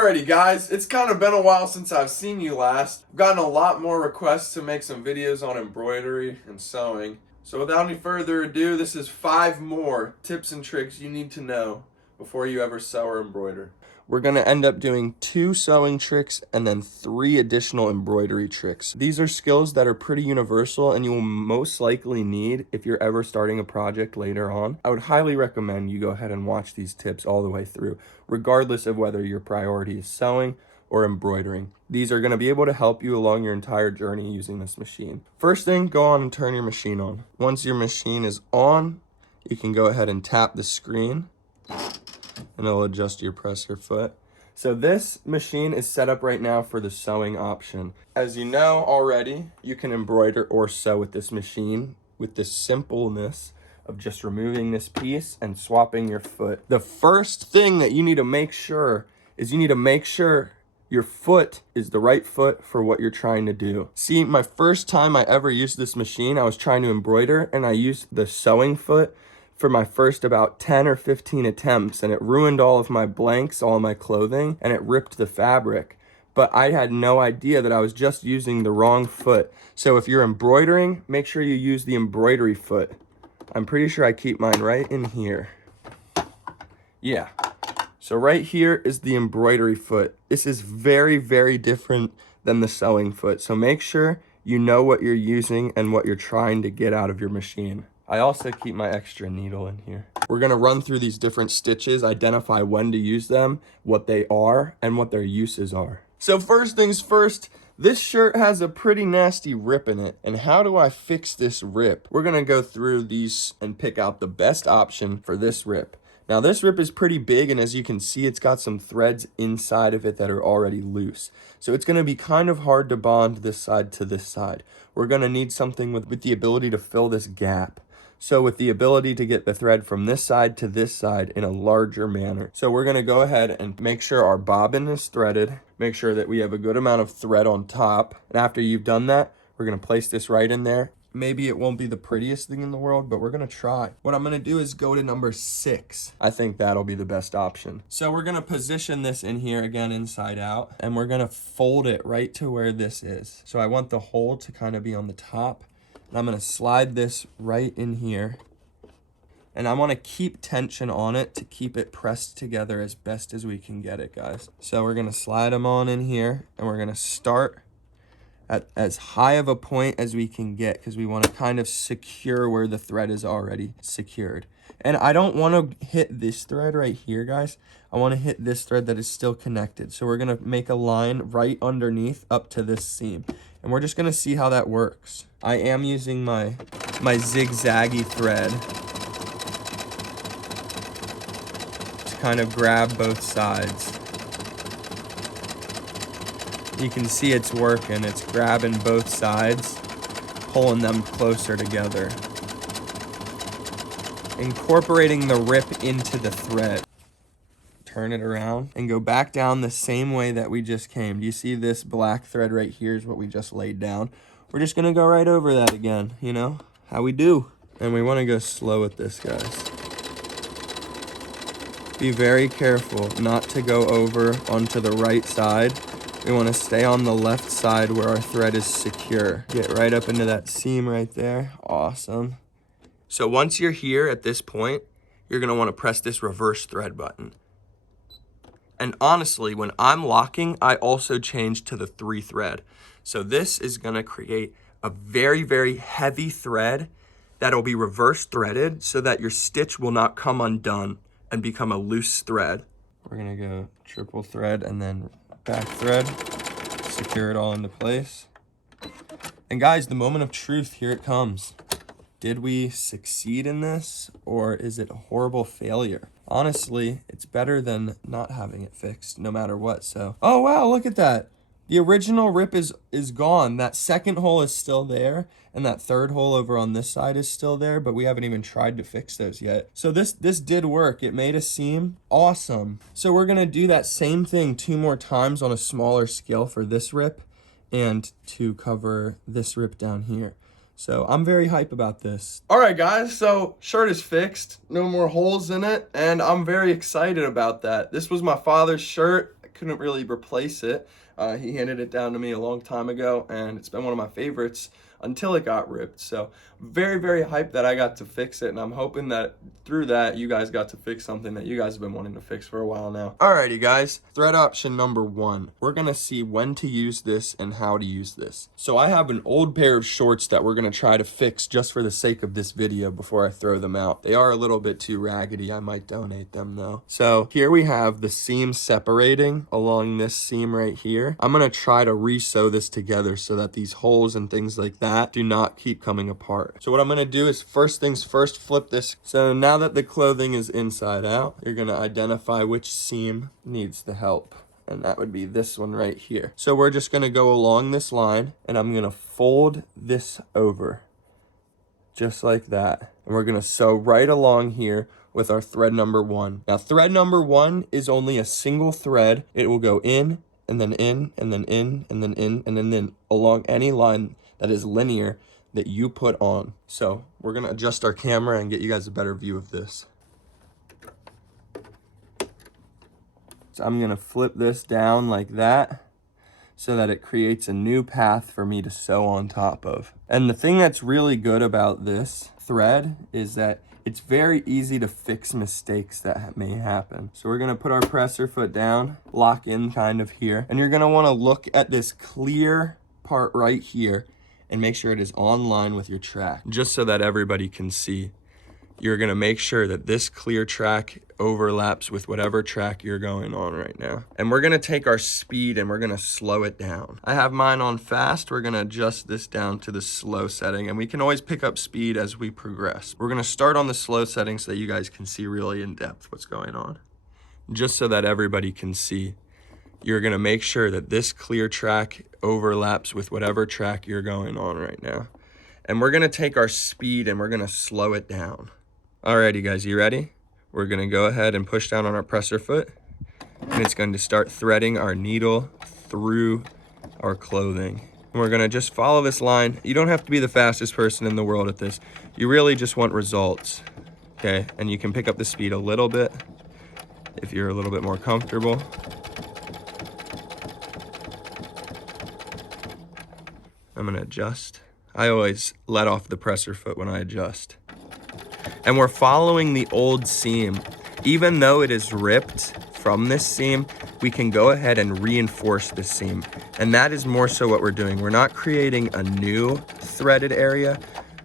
Alrighty guys, it's kind of been a while since I've seen you last. I've gotten a lot more requests to make some videos on embroidery and sewing. So without any further ado, this is 5 more tips and tricks you need to know before you ever sew or embroider. We're going to end up doing 2 sewing tricks and then 3 additional embroidery tricks. These are skills that are pretty universal and you will most likely need if you're ever starting a project later on. I would highly recommend you go ahead and watch these tips all the way through, regardless of whether your priority is sewing or embroidering. These are going to be able to help you along your entire journey using this machine. First thing, go on and turn your machine on. Once your machine is on, you can go ahead and tap the screen and it'll adjust your presser foot. So this machine is set up right now for the sewing option. As you know already, you can embroider or sew with this machine with the simpleness of just removing this piece and swapping your foot. The first thing that you need to make sure is your foot is the right foot for what you're trying to do. See, my first time I ever used this machine, I was trying to embroider and I used the sewing foot for my first about 10 or 15 attempts, and it ruined all of my blanks, all of my clothing, and it ripped the fabric. But I had no idea that I was just using the wrong foot. So if you're embroidering, make sure you use the embroidery foot. I'm pretty sure I keep mine right in here. Yeah. So right here is the embroidery foot. This is very, very different than the sewing foot. So make sure you know what you're using and what you're trying to get out of your machine. I also keep my extra needle in here. We're gonna run through these different stitches, identify when to use them, what they are, and what their uses are. So first things first, this shirt has a pretty nasty rip in it. And how do I fix this rip? We're gonna go through these and pick out the best option for this rip. Now this rip is pretty big, and as you can see, it's got some threads inside of it that are already loose. So it's gonna be kind of hard to bond this side to this side. We're gonna need something with the ability to fill this gap. So with the ability to get the thread from this side to this side in a larger manner. So we're gonna go ahead and make sure our bobbin is threaded, make sure that we have a good amount of thread on top. And after you've done that, we're gonna place this right in there. Maybe it won't be the prettiest thing in the world, but we're gonna try. What I'm gonna do is go to number 6. I think that'll be the best option. So we're gonna position this in here again, inside out, and we're gonna fold it right to where this is. So I want the hole to kind of be on the top. And I'm gonna slide this right in here. And I wanna keep tension on it to keep it pressed together as best as we can get it, guys. So we're gonna slide them on in here, and we're gonna start at as high of a point as we can get, because we wanna kind of secure where the thread is already secured. And I don't wanna hit this thread right here, guys. I wanna hit this thread that is still connected. So we're gonna make a line right underneath up to this seam. And we're just gonna see how that works. I am using my zigzaggy thread to kind of grab both sides. You can see it's working. It's grabbing both sides, pulling them closer together. Incorporating the rip into the thread. Turn it around and go back down the same way that we just came. Do you see this black thread right here is what we just laid down? We're just gonna go right over that again, you know, how we do. And we wanna go slow with this, guys. Be very careful not to go over onto the right side. We wanna stay on the left side where our thread is secure. Get right up into that seam right there, awesome. So once you're here at this point, you're gonna wanna press this reverse thread button. And honestly, when I'm locking, I also change to the 3 thread. So this is gonna create a very, very heavy thread that'll be reverse threaded so that your stitch will not come undone and become a loose thread. We're gonna go triple thread and then back thread, secure it all into place. And guys, the moment of truth, here it comes. Did we succeed in this, or is it a horrible failure? Honestly, it's better than not having it fixed, no matter what, so. Oh wow, look at that. The original rip is gone. That second hole is still there, and that third hole over on this side is still there, but we haven't even tried to fix those yet. So this did work. It made a seam. Awesome. So we're gonna do that same thing 2 more times on a smaller scale for this rip, and to cover this rip down here. So I'm very hype about this. All right, guys, so shirt is fixed. No more holes in it, and I'm very excited about that. This was my father's shirt. couldn't really replace it. He handed it down to me a long time ago, and it's been one of my favorites until it got ripped. So very, very hyped that I got to fix it, and I'm hoping that through that you guys got to fix something that you guys have been wanting to fix for a while now. Alrighty guys, thread option number 1. We're gonna see when to use this and how to use this. So I have an old pair of shorts that we're gonna try to fix just for the sake of this video before I throw them out. They are a little bit too raggedy. I might donate them though. So here we have the seam separating along this seam right here. I'm gonna try to re-sew this together so that these holes and things like that do not keep coming apart. So what I'm gonna do is, first things first, flip this. So now that the clothing is inside out, you're gonna identify which seam needs the help. And that would be this one right here. So we're just gonna go along this line, and I'm gonna fold this over, just like that. And we're gonna sew right along here with our thread number 1. Now thread number 1 is only a single thread. It will go in, and then in, and then in, and then in, and then along any line that is linear that you put on. So we're gonna adjust our camera and get you guys a better view of this. So I'm gonna flip this down like that so that it creates a new path for me to sew on top of. And the thing that's really good about this thread is that it's very easy to fix mistakes that may happen. So we're gonna put our presser foot down, lock in kind of here, and you're gonna wanna look at this clear part right here and make sure it is on line with your track, just so that everybody can see. You're gonna make sure that this clear track overlaps with whatever track you're going on right now. And we're gonna take our speed and we're gonna slow it down. I have mine on fast. We're gonna adjust this down to the slow setting, and we can always pick up speed as we progress. We're gonna start on the slow setting so that you guys can see really in depth what's going on. Just so that everybody can see. You're gonna make sure that this clear track overlaps with whatever track you're going on right now. And we're gonna take our speed and we're gonna slow it down. Alrighty guys, you ready? We're gonna go ahead and push down on our presser foot, and it's going to start threading our needle through our clothing. And we're gonna just follow this line. You don't have to be the fastest person in the world at this. You really just want results, okay? And you can pick up the speed a little bit if you're a little bit more comfortable. I'm gonna adjust. I always let off the presser foot when I adjust. And we're following the old seam. Even though it is ripped from this seam, we can go ahead and reinforce this seam. And that is more so what we're doing. We're not creating a new threaded area.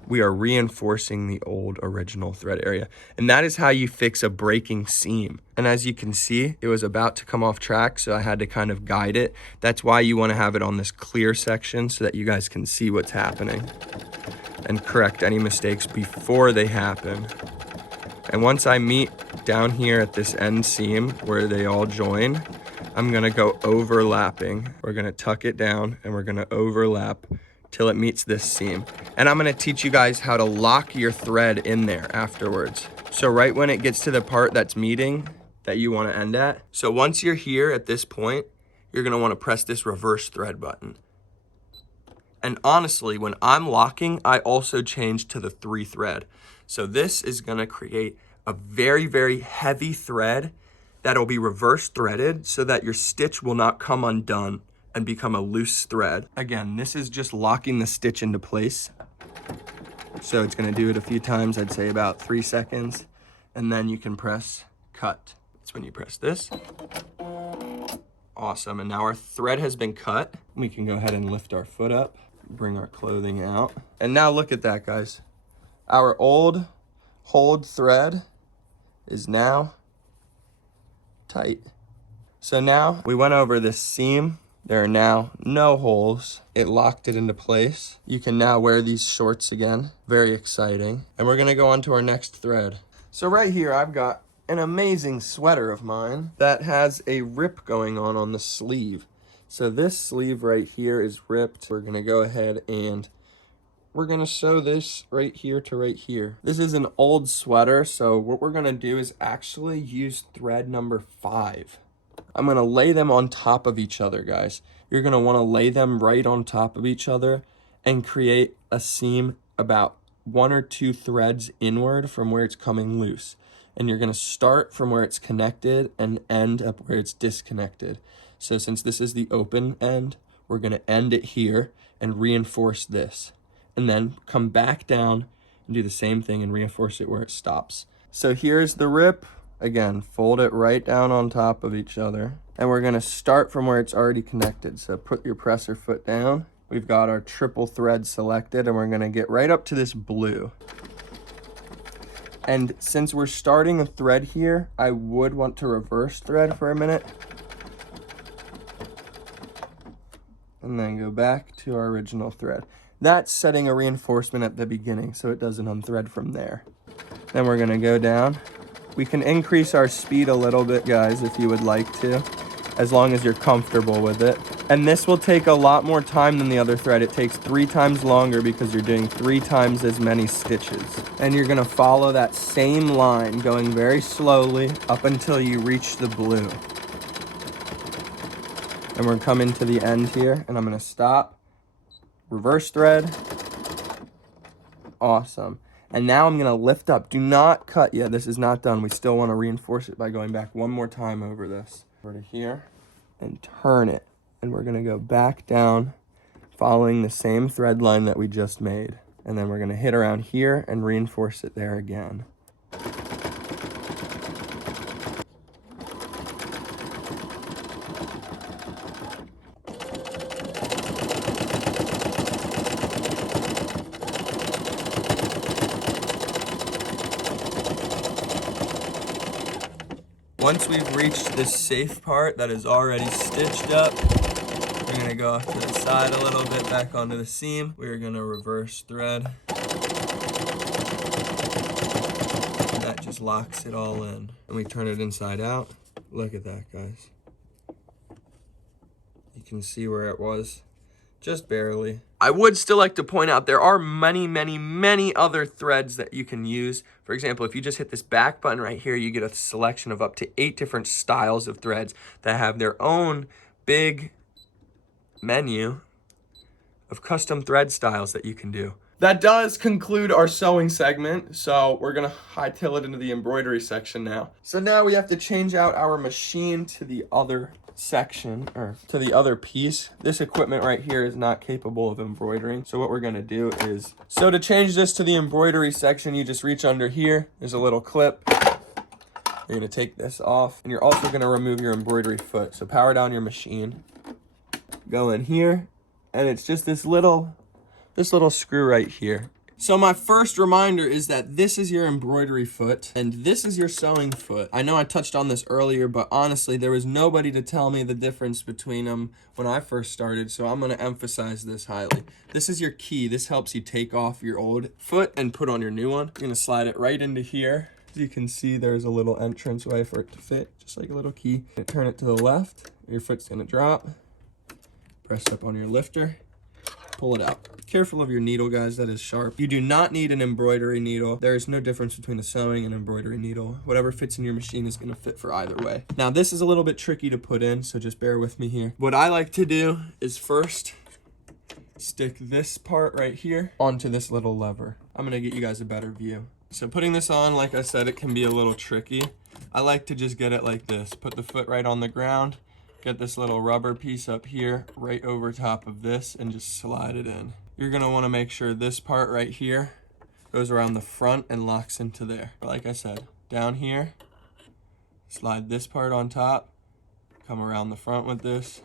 We are reinforcing the old original thread area. And that is how you fix a breaking seam. And as you can see, it was about to come off track, so I had to kind of guide it. That's why you want to have it on this clear section so that you guys can see what's happening and correct any mistakes before they happen. And once I meet down here at this end seam where they all join, I'm gonna go overlapping. We're gonna tuck it down and we're gonna overlap till it meets this seam. And I'm gonna teach you guys how to lock your thread in there afterwards. So right when it gets to the part that's meeting that you wanna end at, so once you're here at this point, you're gonna wanna press this reverse thread button. And honestly, when I'm locking, I also change to the 3 thread. So this is gonna create a very, very heavy thread that'll be reverse threaded so that your stitch will not come undone and become a loose thread. Again, this is just locking the stitch into place. So it's gonna do it a few times, I'd say about 3 seconds. And then you can press cut. That's when you press this. Awesome, and now our thread has been cut. We can go ahead and lift our foot up, bring our clothing out. And now look at that, guys. Our old hold thread is now tight. So now we went over this seam. There are now no holes. It locked it into place. You can now wear these shorts again. Very exciting. And we're gonna go on to our next thread. So right here, I've got an amazing sweater of mine that has a rip going on the sleeve. So this sleeve right here is ripped. We're gonna go ahead and we're gonna sew this right here to right here. This is an old sweater, so what we're gonna do is actually use thread number 5. I'm gonna lay them on top of each other, guys. You're gonna wanna lay them right on top of each other and create a seam about 1 or 2 threads inward from where it's coming loose. And you're gonna start from where it's connected and end up where it's disconnected. So since this is the open end, we're gonna end it here and reinforce this. And then come back down and do the same thing and reinforce it where it stops. So here's the rip. Again, fold it right down on top of each other. And we're gonna start from where it's already connected. So put your presser foot down. We've got our triple thread selected and we're gonna get right up to this blue. And since we're starting a thread here, I would want to reverse thread for a minute. And then go back to our original thread. That's setting a reinforcement at the beginning so it doesn't unthread from there. Then we're gonna go down. We can increase our speed a little bit, guys, if you would like to, as long as you're comfortable with it. And this will take a lot more time than the other thread. It takes 3 times longer because you're doing 3 times as many stitches. And you're gonna follow that same line, going very slowly up until you reach the blue. And we're coming to the end here, and I'm gonna stop, reverse thread. Awesome. And now I'm gonna lift up. Do not cut yet, this is not done. We still wanna reinforce it by going back one more time over this. Over to here, and turn it. And we're gonna go back down, following the same thread line that we just made. And then we're gonna hit around here and reinforce it there again. Once we've reached this safe part that is already stitched up, we're gonna go off to the side a little bit, back onto the seam. We're gonna reverse thread. And that just locks it all in. And we turn it inside out. Look at that, guys. You can see where it was, just barely. I would still like to point out there are many, many, many other threads that you can use. For example, if you just hit this back button right here, you get a selection of up to 8 different styles of threads that have their own big menu of custom thread styles that you can do. That does conclude our sewing segment, so we're gonna hightail it into the embroidery section now. So now we have to change out our machine to the other section, or to the other piece. This equipment right here is not capable of embroidering, so what we're gonna do is, so to change this to the embroidery section, you just reach under here, there's a little clip. You're gonna take this off, and you're also gonna remove your embroidery foot. So power down your machine, go in here, and it's just this little screw right here. So my first reminder is that this is your embroidery foot and this is your sewing foot. I know I touched on this earlier, but honestly, there was nobody to tell me the difference between them when I first started, so I'm gonna emphasize this highly. This is your key. This helps you take off your old foot and put on your new one. You're gonna slide it right into here. As you can see, there's a little entrance way for it to fit, just like a little key. Turn it to the left, your foot's gonna drop. Press up on your lifter, pull it out. Careful of your needle, guys, that is sharp. You do not need an embroidery needle. There is no difference between a sewing and embroidery needle. Whatever fits in your machine is gonna fit for either way. Now, this is a little bit tricky to put in, so just bear with me here. What I like to do is first stick this part right here onto this little lever. I'm gonna get you guys a better view. So putting this on, like I said, it can be a little tricky. I like to just get it like this. Put the foot right on the ground, get this little rubber piece up here, right over top of this, and just slide it in. You're gonna wanna make sure this part right here goes around the front and locks into there. Like I said, down here, slide this part on top, come around the front with this,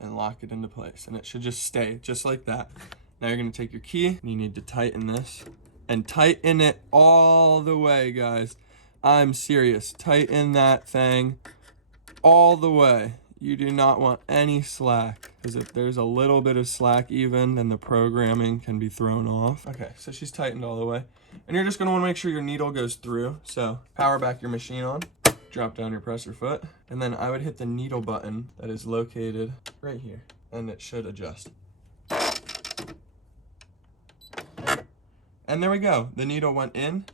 and lock it into place. And it should just stay, just like that. Now you're gonna take your key, and you need to tighten this. And tighten it all the way, guys. I'm serious, tighten that thing all the way. You do not want any slack, because if there's a little bit of slack even, then the programming can be thrown off. Okay, so she's tightened all the way. And you're just gonna wanna make sure your needle goes through. So power back your machine on, drop down your presser foot, and then I would hit the needle button that is located right here, and it should adjust. And there we go, the needle went in.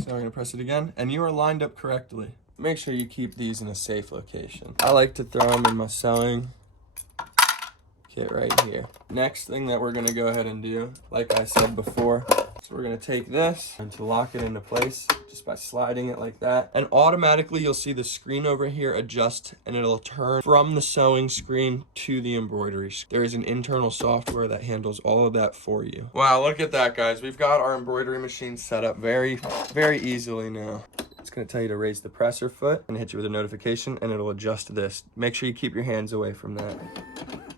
So we're gonna press it again, and you are lined up correctly. Make sure you keep these in a safe location. I like to throw them in my sewing kit right here. Next thing that we're gonna go ahead and do, like I said before, So we're gonna take this and to lock it into place just by sliding it like that. And automatically you'll see the screen over here adjust and it'll turn from the sewing screen to the embroidery. There is an internal software that handles all of that for you. Wow, look at that, guys. We've got our embroidery machine set up very, very easily now. It's gonna tell you to raise the presser foot and hit you with a notification and it'll adjust this. Make sure you keep your hands away from that.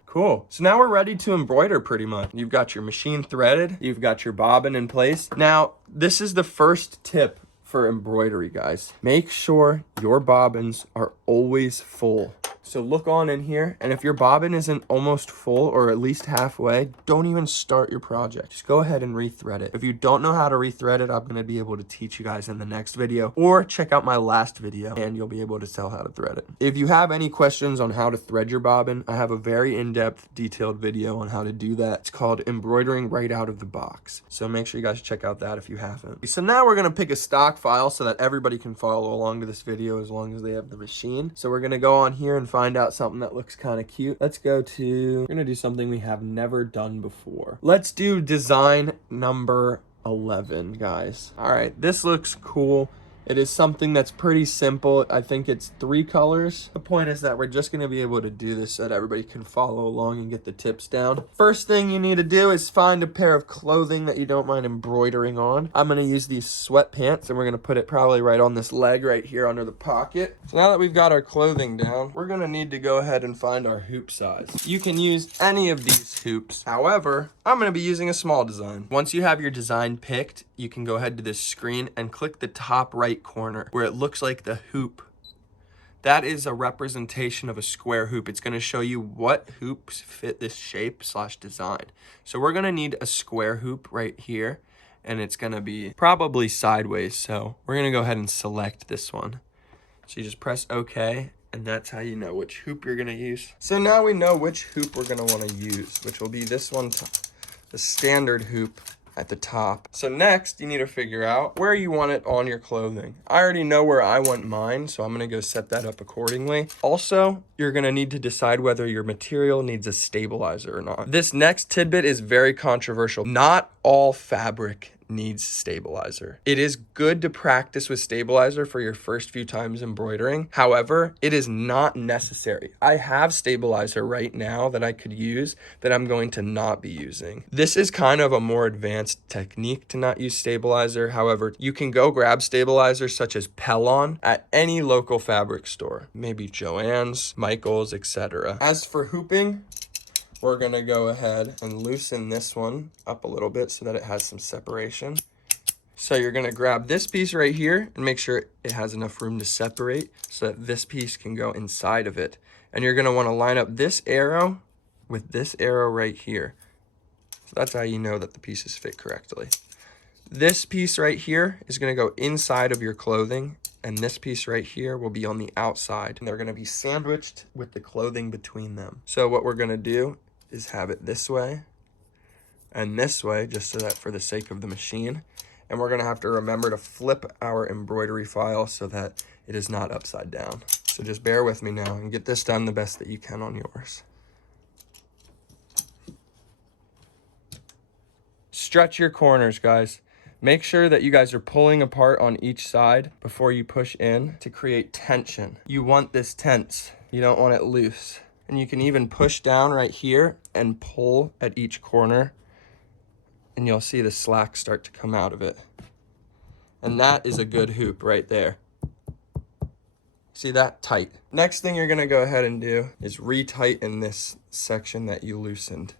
Cool. So now we're ready to embroider pretty much. You've got your machine threaded. You've got your bobbin in place. Now, this is the first tip for embroidery, guys. Make sure your bobbins are always full. So look on in here, and if your bobbin isn't almost full or at least halfway, don't even start your project. Just go ahead and rethread it. If you don't know how to rethread it, I'm gonna be able to teach you guys in the next video, or check out my last video and you'll be able to tell how to thread it. If you have any questions on how to thread your bobbin, I have a very in-depth, detailed video on how to do that. It's called Embroidering Right Out of the Box. So make sure you guys check out that if you haven't. So now we're gonna pick a stock file so that everybody can follow along to this video as long as they have the machine. So we're gonna go on here and find out something that looks kind of cute. Let's go to, we're gonna do something we have never done before. Let's do design number 11, guys. All right, this looks cool. It is something that's pretty simple. I think it's 3 colors. The point is that we're just gonna be able to do this so that everybody can follow along and get the tips down. First thing you need to do is find a pair of clothing that you don't mind embroidering on. I'm gonna use these sweatpants and we're gonna put it probably right on this leg right here under the pocket. So now that we've got our clothing down, we're gonna need to go ahead and find our hoop size. You can use any of these hoops. However, I'm gonna be using a small design. Once you have your design picked, you can go ahead to this screen and click the top right corner where it looks like the hoop. That is a representation of a square hoop. It's gonna show you what hoops fit this shape / design. So we're gonna need a square hoop right here, and it's gonna be probably sideways. So we're gonna go ahead and select this one. So you just press OK, and that's how you know which hoop you're gonna use. So now we know which hoop we're gonna wanna use, which will be this one, the standard hoop at the top. So next, you need to figure out where you want it on your clothing. I already know where I want mine, so I'm gonna go set that up accordingly. Also, you're gonna need to decide whether your material needs a stabilizer or not. This next tidbit is very controversial. Not all fabric needs stabilizer. It is good to practice with stabilizer for your first few times embroidering. However, it is not necessary. I have stabilizer right now that I could use that I'm going to not be using. This is kind of a more advanced technique to not use stabilizer. However, you can go grab stabilizers such as Pellon at any local fabric store, maybe Joann's, Michael's, etc. As for hooping, we're gonna go ahead and loosen this one up a little bit so that it has some separation. So you're gonna grab this piece right here and make sure it has enough room to separate so that this piece can go inside of it. And you're gonna wanna line up this arrow with this arrow right here. So that's how you know that the pieces fit correctly. This piece right here is gonna go inside of your clothing, and this piece right here will be on the outside. And they're gonna be sandwiched with the clothing between them. So what we're gonna do is have it this way and this way, just so that for the sake of the machine. And we're gonna have to remember to flip our embroidery file so that it is not upside down. So just bear with me now and get this done the best that you can on yours. Stretch your corners, guys. Make sure that you guys are pulling apart on each side before you push in to create tension. You want this tense, you don't want it loose. And you can even push down right here and pull at each corner, and you'll see the slack start to come out of it. And that is a good hoop right there. See that? Tight. Next thing you're gonna go ahead and do is retighten this section that you loosened.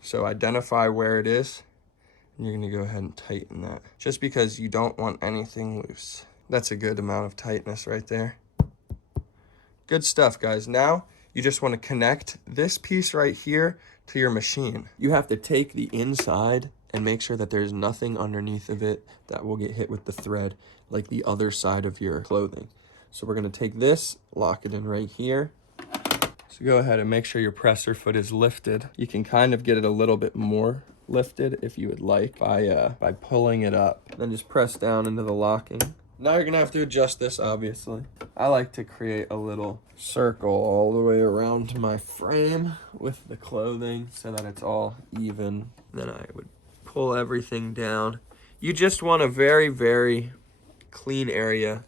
So identify where it is, and you're gonna go ahead and tighten that. Just because you don't want anything loose. That's a good amount of tightness right there. Good stuff, guys. Now, you just want to connect this piece right here to your machine. You have to take the inside and make sure that there's nothing underneath of it that will get hit with the thread, like the other side of your clothing. So we're going to take this, lock it in right here. So go ahead and make sure your presser foot is lifted. You can kind of get it a little bit more lifted if you would like by pulling it up. Then just press down into the locking. Now you're gonna have to adjust this, obviously. I like to create a little circle all the way around my frame with the clothing so that it's all even. Then I would pull everything down. You just want a very, very clean area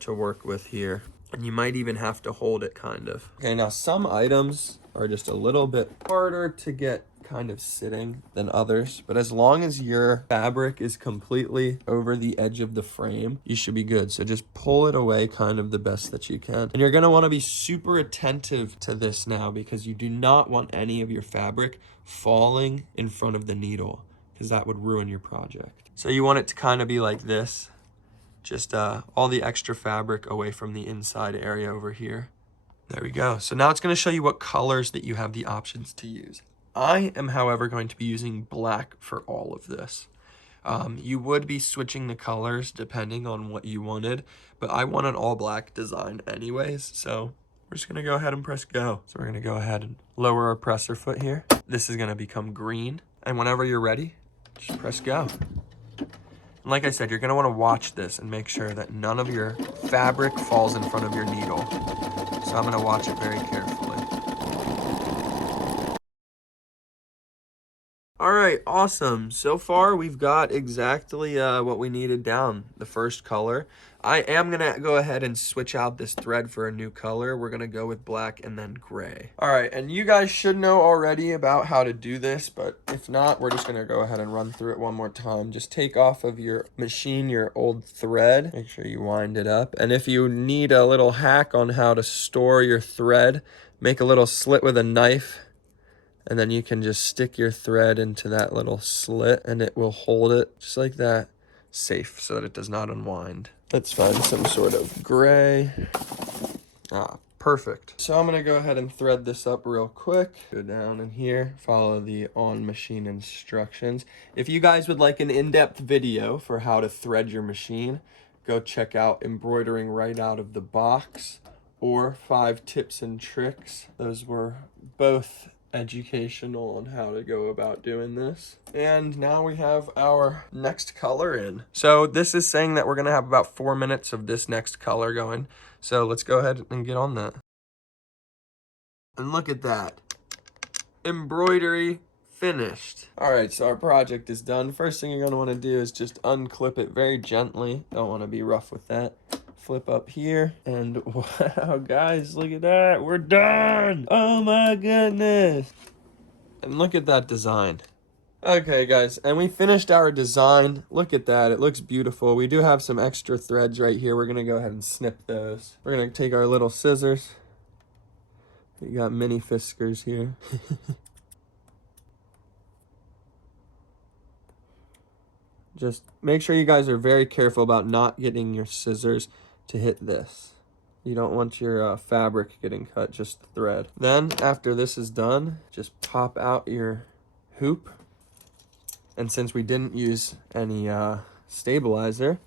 to work with here. And you might even have to hold it kind of. Okay, now some items are just a little bit harder to get kind of sitting than others, but as long as your fabric is completely over the edge of the frame, you should be good. So just pull it away kind of the best that you can. And you're gonna wanna be super attentive to this now, because you do not want any of your fabric falling in front of the needle, because that would ruin your project. So you want it to kind of be like this. Just all the extra fabric away from the inside area over here. There we go. So now it's going to show you what colors that you have the options to use. I am, however, going to be using black for all of this. You would be switching the colors depending on what you wanted, but I want an all black design anyways, so we're just going to go ahead and press go. So we're going to go ahead and lower our presser foot here. This is going to become green, and whenever you're ready, just press go. And like I said, you're going to want to watch this and make sure that none of your fabric falls in front of your needle. So I'm going to watch it very carefully. All right, awesome. So far, we've got exactly what we needed down, the first color. I am going to go ahead and switch out this thread for a new color. We're going to go with black and then gray. All right, and you guys should know already about how to do this, but if not, we're just going to go ahead and run through it one more time. Just take off of your machine your old thread. Make sure you wind it up. And if you need a little hack on how to store your thread, make a little slit with a knife. And then you can just stick your thread into that little slit and it will hold it just like that, safe, so that it does not unwind. Let's find some sort of gray. Ah, perfect. So I'm gonna go ahead and thread this up real quick. Go down in here, follow the on-machine instructions. If you guys would like an in-depth video for how to thread your machine, go check out Embroidering Right Out of the Box or 5 Tips and Tricks. Those were both educational on how to go about doing this. And now we have our next color in. So this is saying that we're gonna have about 4 minutes of this next color going. So let's go ahead and get on that. And look at that. Embroidery finished. All right, so our project is done. First thing you're gonna wanna do is just unclip it very gently. Don't wanna be rough with that. Flip up here, and wow, guys, look at that. We're done. Oh my goodness. And look at that design. Okay, guys, and we finished our design. Look at that. It looks beautiful. We do have some extra threads right here. We're gonna go ahead and snip those. We're gonna take our little scissors. We got mini fiskers here. Just make sure you guys are very careful about not getting your scissors to hit this. You don't want your fabric getting cut, just the thread. Then after this is done, just pop out your hoop. And since we didn't use any stabilizer,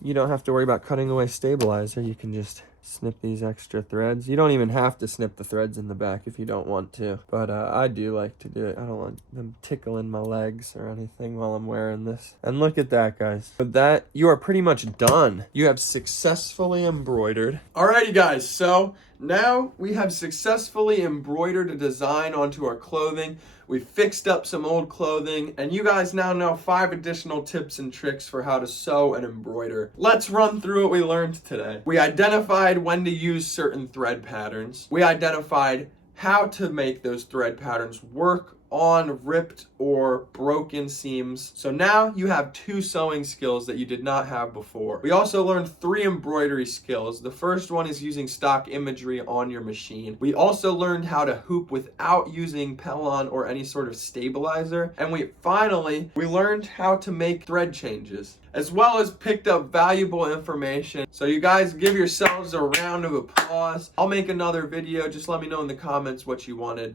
you don't have to worry about cutting away stabilizer. You can just snip these extra threads. You don't even have to snip the threads in the back if you don't want to, but I do like to do it. I don't want them tickling my legs or anything while I'm wearing this. And look at that, guys. With that, you are pretty much done. You have successfully embroidered. Alrighty, guys, so now we have successfully embroidered a design onto our clothing. We fixed up some old clothing, and you guys now know 5 additional tips and tricks for how to sew and embroider. Let's run through what we learned today. We identified when to use certain thread patterns. We identified how to make those thread patterns work on ripped or broken seams. So now you have 2 sewing skills that you did not have before. We also learned 3 embroidery skills. The first one is using stock imagery on your machine. We also learned how to hoop without using Pellon or any sort of stabilizer. And we learned how to make thread changes, as well as picked up valuable information. So you guys give yourselves a round of applause. I'll make another video. Just let me know in the comments what you wanted.